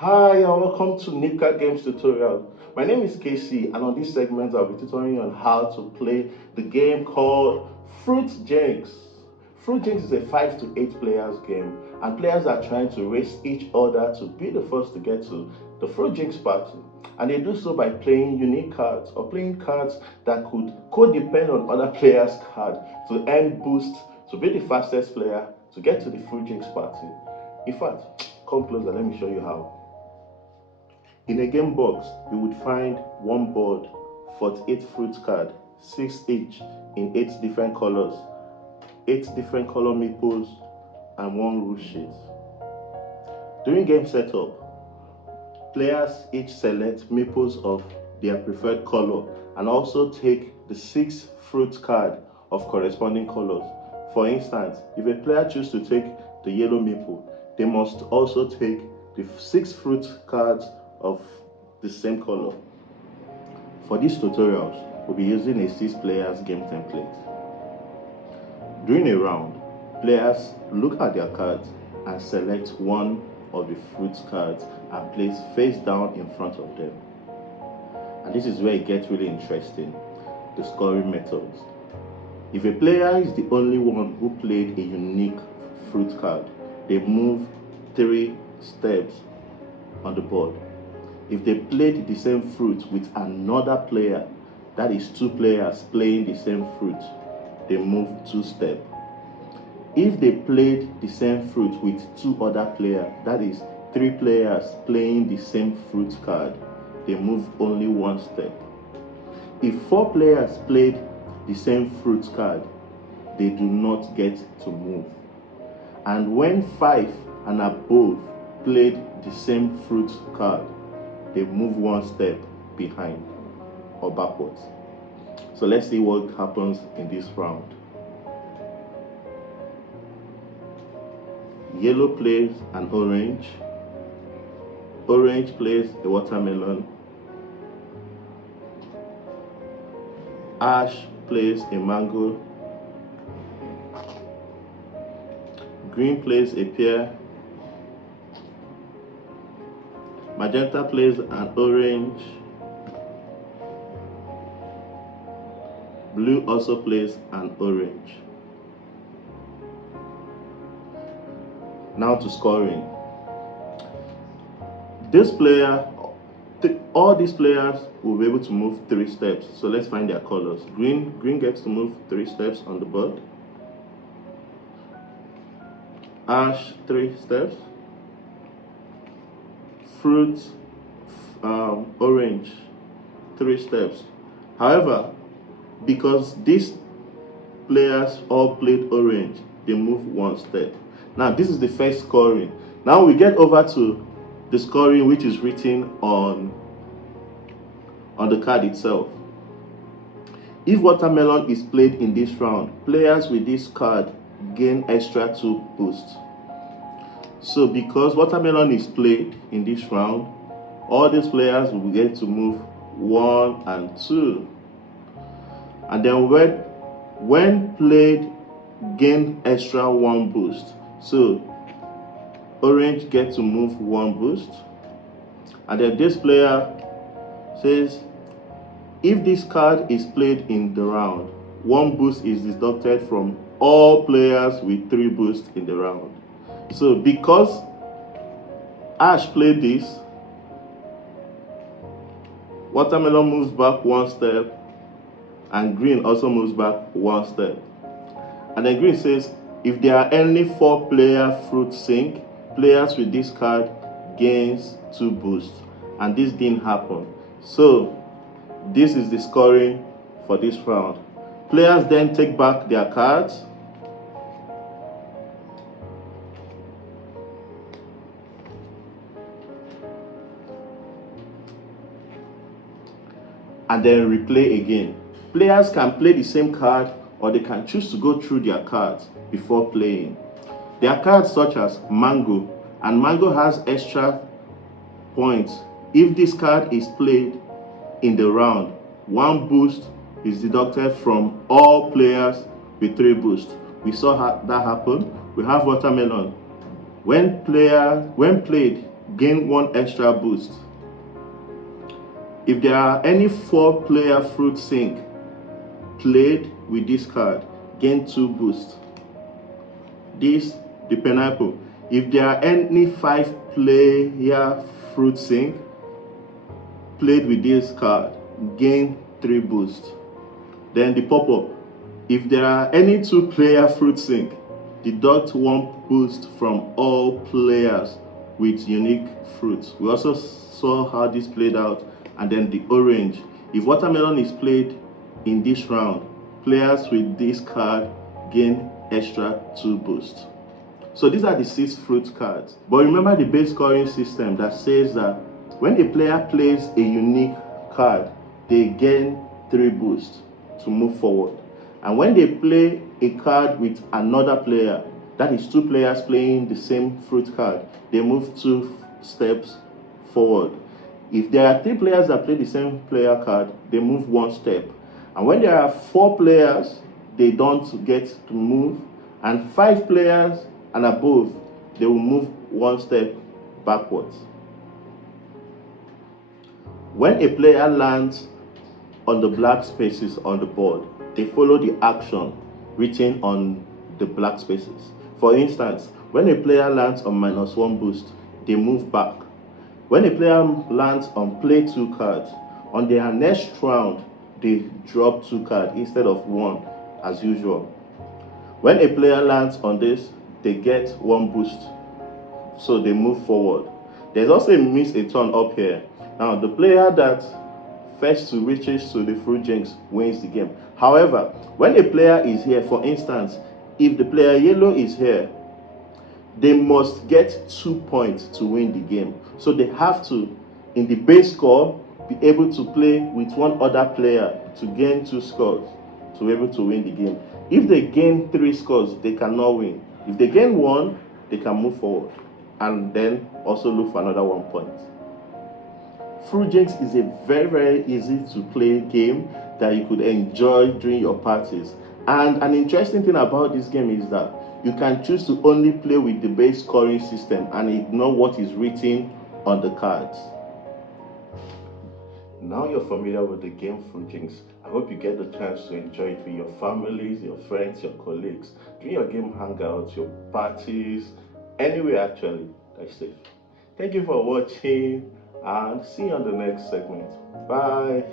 Hi and welcome to NIBCARD Games tutorial. My name is Casey and on this segment I'll be tutoring you on how to play the game called Frut Jinx. Frut Jinx is a 5 to 8 players game and players are trying to race each other to be the first to get to the Frut Jinx party. And they do so by playing unique cards or playing cards that could co-depend on other players' cards to earn boost to be the fastest player to get to the Frut Jinx party. In fact, come closer, let me show you how. In a game box, you would find one board, 48 fruit cards, 6 each in 8 different colors, 8 different color meeples, and 1 rule sheet. During game setup, players each select meeples of their preferred color and also take the 6 fruit cards of corresponding colors. For instance, if a player chooses to take the yellow meeple, they must also take the 6 fruit cards of the same color. For these tutorials, we'll be using a 6 players game template. During a round, players look at their cards and select one of the fruit cards and place face down in front of them. And this is where it gets really interesting, the scoring methods. If a player is the only one who played a unique fruit card, they move 3 steps on the board. If they played the same fruit with another player, that is 2 players playing the same fruit, they move 2 steps. If they played the same fruit with 2 other players, that is 3 players playing the same fruit card, they move only 1 step. If 4 players played the same fruit card, they do not get to move. And when 5 and above played the same fruit card, they move 1 step behind or backwards. So let's see what happens in this round. Yellow plays an orange. Orange plays a watermelon. Ash plays a mango. Green plays a pear. Magenta plays an orange. Blue also plays an orange. Now to scoring. All these players will be able to move 3 steps. So let's find their colors. Green gets to move 3 steps on the board. Ash 3 steps. Fruit, orange 3 steps. However, because these players all played orange, they move 1 step. Now this is the first scoring. Now we get over to the scoring which is written on the card itself. If watermelon is played in this round, players with this card gain extra 2 boosts. So because watermelon is played in this round, all these players will get to move 1 and 2. And then when played, gain extra 1 boost. So orange gets to move 1 boost. And then this player says, if this card is played in the round, 1 boost is deducted from all players with 3 boosts in the round. So because Ash played this, watermelon moves back 1 step and green also moves back 1 step. And then green says, if there are any 4 player fruit sync, players with this card gains 2 boosts. And this didn't happen. So this is the scoring for this round. Players then take back their cards. And then replay again. Players can play the same card or they can choose to go through their cards before playing. There are cards such as mango, and mango has extra points. If this card is played in the round, 1 boost is deducted from all players with 3 boosts. We saw that happen. We have watermelon. When played gain 1 extra boost. If there are any 4-player Frut sync played with this card, gain 2 boost. This, the pineapple. If there are any 5-player Frut sync played with this card, gain 3 boost. Then the pop-up. If there are any 2-player Frut sync, deduct 1 boost from all players with unique fruits. We also saw how this played out. And then the orange. If watermelon is played in this round, players with this card gain extra 2 boost. So these are the 6 Frut cards. But remember the base scoring system that says that when a player plays a unique card, they gain 3 boosts to move forward. And when they play a card with another player, that is 2 players playing the same Frut card, they move 2 steps forward. If there are 3 players that play the same player card, they move 1 step. And when there are 4 players, they don't get to move. And 5 players and above, they will move 1 step backwards. When a player lands on the black spaces on the board, they follow the action written on the black spaces. For instance, when a player lands on -1 boost, they move back. When a player lands on play 2 cards, on their next round, they drop 2 cards instead of 1 as usual. When a player lands on this, they get 1 boost, so they move forward. There's also a miss a turn up here. Now, the player that first to reaches to the Frut Jinx wins the game. However, when a player is here, for instance, if the player yellow is here, they must get 2 points to win the game. So they have to, in the base score, be able to play with 1 other player to gain 2 scores to be able to win the game. If they gain 3 scores, they cannot win. If they gain 1, they can move forward and then also look for another 1 point. Frut Jinx is a very easy to play game that you could enjoy during your parties. And an interesting thing about this game is that you can choose to only play with the base scoring system and ignore what is written on the cards. Now you're familiar with the game Frut Jinx, I hope you get the chance to enjoy it with your families, your friends, your colleagues, during your game hangouts, your parties, anywhere actually that's safe. Thank you for watching and see you on the next segment. Bye.